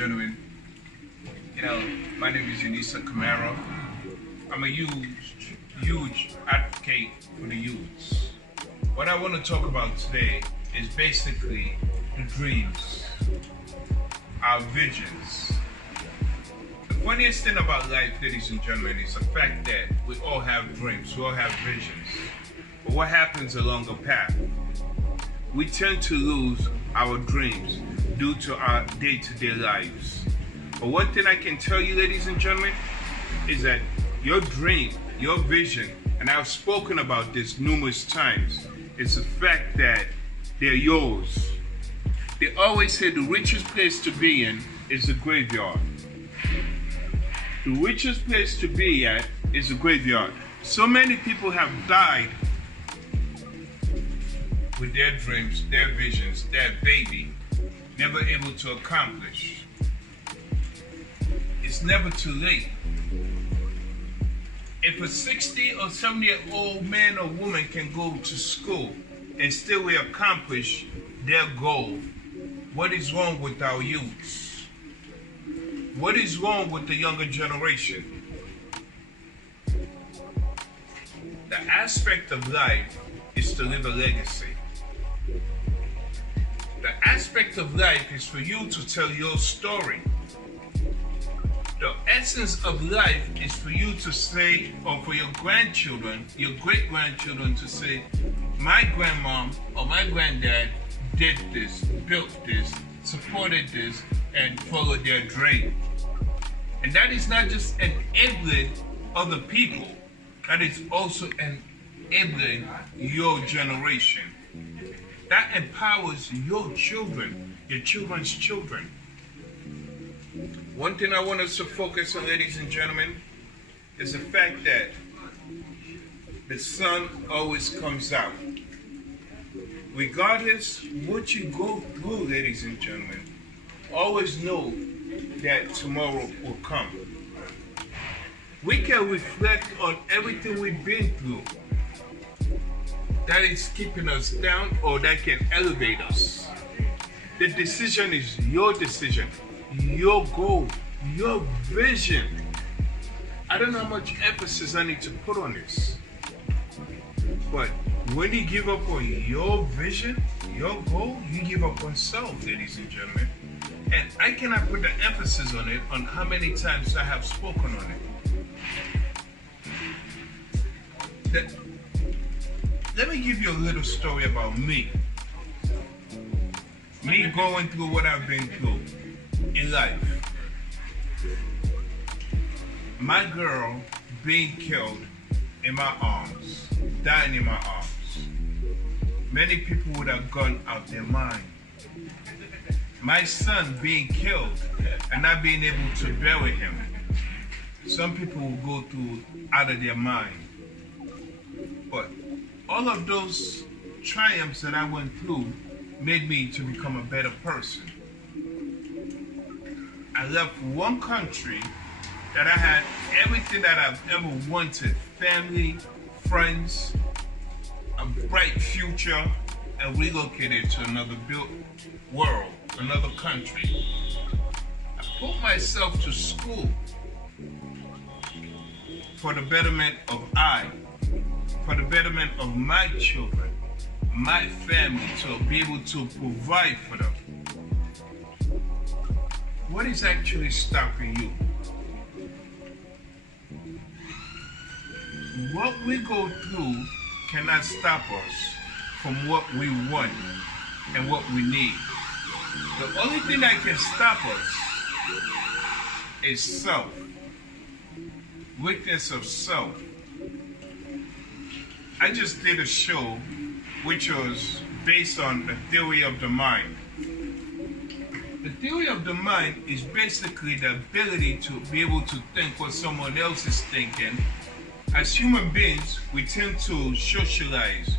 gentlemen, my name is Unisa Camaro. I'm a huge advocate for the youths. What I want to talk about today is basically the dreams, our visions. The funniest thing about life, ladies and gentlemen, is the fact that we all have dreams, we all have visions. But what happens along the path? We tend to lose our dreams due to our day-to-day lives. But one thing I can tell you, ladies and gentlemen, is that your dream, your vision, and I've spoken about this numerous times, is the fact that they're yours. They always say the richest place to be in is the graveyard. The richest place to be at is the graveyard. So many people have died with their dreams, their visions, their baby, never able to accomplish. It's never too late. If a 60 or 70-year-old man or woman can go to school and still will accomplish their goal, what is wrong with our youths? What is wrong with the younger generation? The aspect of life is to live a legacy. The aspect of life is for you to tell your story. The essence of life is for you to say, or for your grandchildren, your great-grandchildren to say, my grandmom or my granddad did this, built this, supported this, and followed their dream. And that is not just enabling other people, that is also enabling your generation. That empowers your children, your children's children. One thing I want us to focus on, ladies and gentlemen, is the fact that the sun always comes out. Regardless what you go through, ladies and gentlemen, always know that tomorrow will come. We can reflect on everything we've been through that is keeping us down or that can elevate us. The decision is your decision, your goal, your vision. I don't know how much emphasis I need to put on this, but when you give up on your vision, your goal, you give up on self, ladies and gentlemen. And I cannot put the emphasis on it, on how many times I have spoken on it. Let me give you a little story about me. Me going through what I've been through in life. My girl being killed in my arms, dying in my arms. Many people would have gone out their mind. My son being killed and not being able to bury him. Some people will go through out of their mind. But all of those triumphs that I went through made me to become a better person. I left one country that I had everything that I've ever wanted, family, friends, a bright future, and relocated to another built world, another country. I put myself to school for the betterment of for the betterment of my children, my family, to be able to provide for them. What is actually stopping you? What we go through cannot stop us from what we want and what we need. The only thing that can stop us is self. Weakness of self. I just did a show which was based on the theory of the mind. The theory of the mind is basically the ability to be able to think what someone else is thinking. As human beings, we tend to socialize.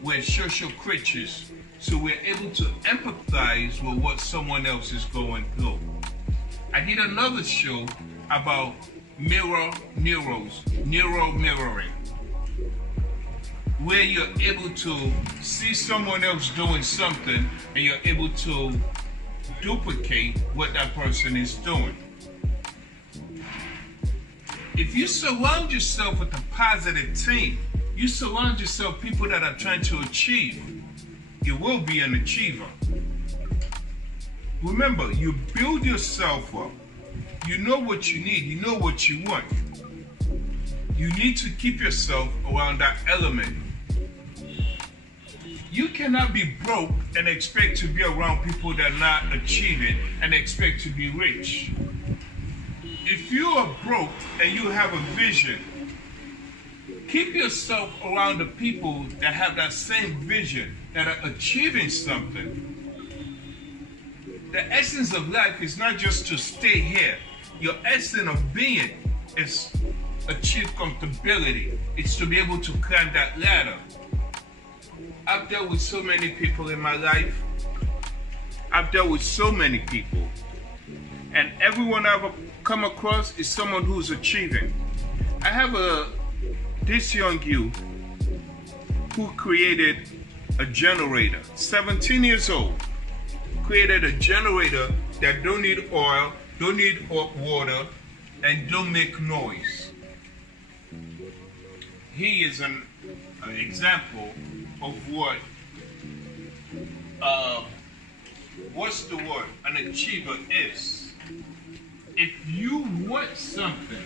We're social creatures, so we're able to empathize with what someone else is going through. I did another show about mirror mirroring, where you're able to see someone else doing something and you're able to duplicate what that person is doing. If you surround yourself with a positive team, you surround yourself with people that are trying to achieve, you will be an achiever. Remember, you build yourself up. You know what you need. You know what you want. You need to keep yourself around that element. You cannot be broke and expect to be around people that are not achieving and expect to be rich. If you are broke and you have a vision, keep yourself around the people that have that same vision, that are achieving something. The essence of life is not just to stay here. Your essence of being is achieve comfortability. It's to be able to climb that ladder. I've dealt with so many people in my life. I've dealt with so many people. And everyone I've come across is someone who's achieving. I have this young youth who created a generator, 17 years old, created a generator that don't need oil, don't need water, and don't make noise. He is an example of what's the word? An achiever is. If you want something,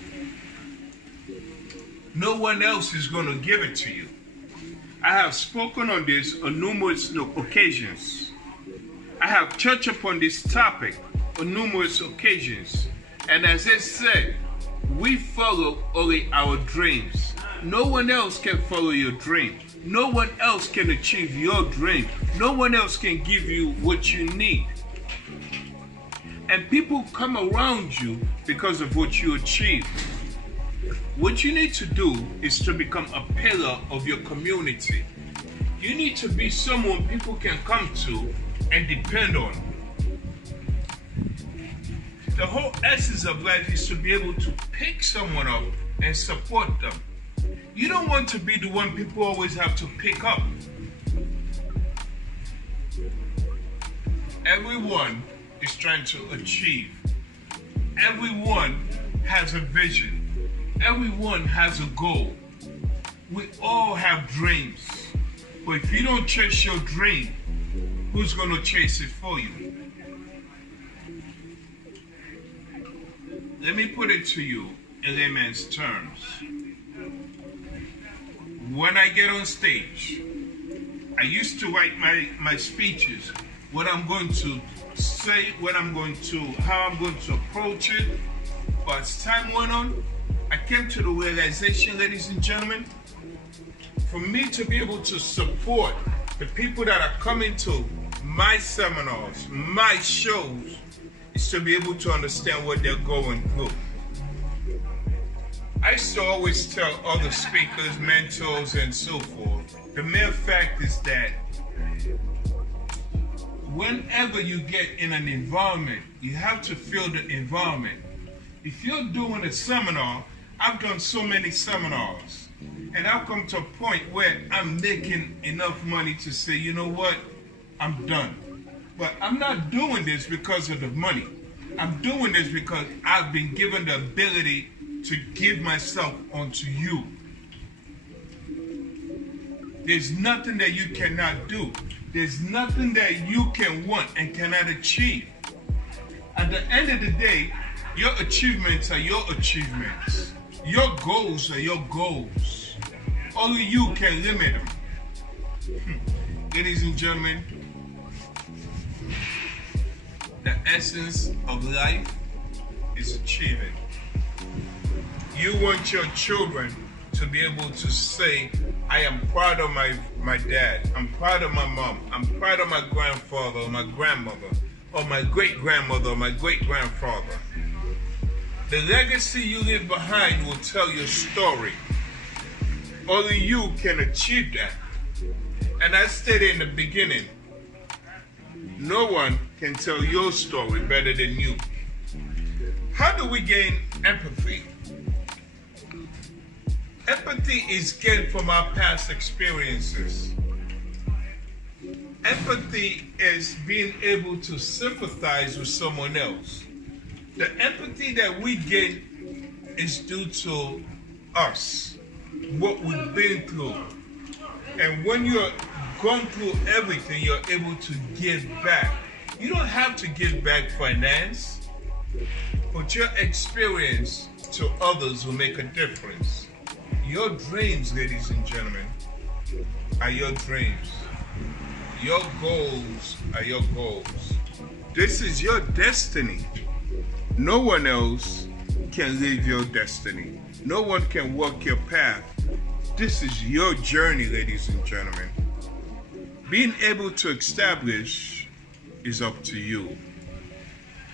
no one else is going to give it to you. I have spoken on this on numerous occasions. I have touched upon this topic on numerous occasions. And as I said, we follow only our dreams. No one else can follow your dream. No one else can achieve your dream. No one else can give you what you need. And people come around you because of what you achieve. What you need to do is to become a pillar of your community. You need to be someone people can come to and depend on. The whole essence of life is to be able to pick someone up and support them. You don't want to be the one people always have to pick up. Everyone is trying to achieve. Everyone has a vision. Everyone has a goal. We all have dreams. But if you don't chase your dream, who's going to chase it for you? Let me put it to you in layman's terms. When I get on stage, I used to write my speeches, what I'm going to say, how I'm going to approach it. But as time went on, I came to the realization, ladies and gentlemen, for me to be able to support the people that are coming to my seminars, my shows, is to be able to understand what they're going through. I used to always tell other speakers, mentors, and so forth, the mere fact is that whenever you get in an environment, you have to feel the environment. If you're doing a seminar, I've done so many seminars, and I've come to a point where I'm making enough money to say, you know what, I'm done. But I'm not doing this because of the money. I'm doing this because I've been given the ability to give myself onto you. There's nothing that you cannot do. There's nothing that you can want and cannot achieve. At the end of the day, your achievements are your achievements. Your goals are your goals. Only you can limit them. Ladies and gentlemen, the essence of life is achieving. You want your children to be able to say, I am proud of my dad, I'm proud of my mom, I'm proud of my grandfather or my grandmother or my great-grandmother or my great-grandfather. The legacy you leave behind will tell your story. Only you can achieve that. And I stated in the beginning, no one can tell your story better than you. How do we gain empathy? Empathy is gained from our past experiences. Empathy is being able to sympathize with someone else. The empathy that we get is due to us, what we've been through. And when you're gone through everything, you're able to give back. You don't have to give back finance, but your experience to others will make a difference. Your dreams, ladies and gentlemen, are your dreams. Your goals are your goals. This is your destiny. No one else can live your destiny. No one can walk your path. This is your journey, ladies and gentlemen. Being able to establish is up to you.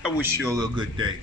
I wish you all a good day.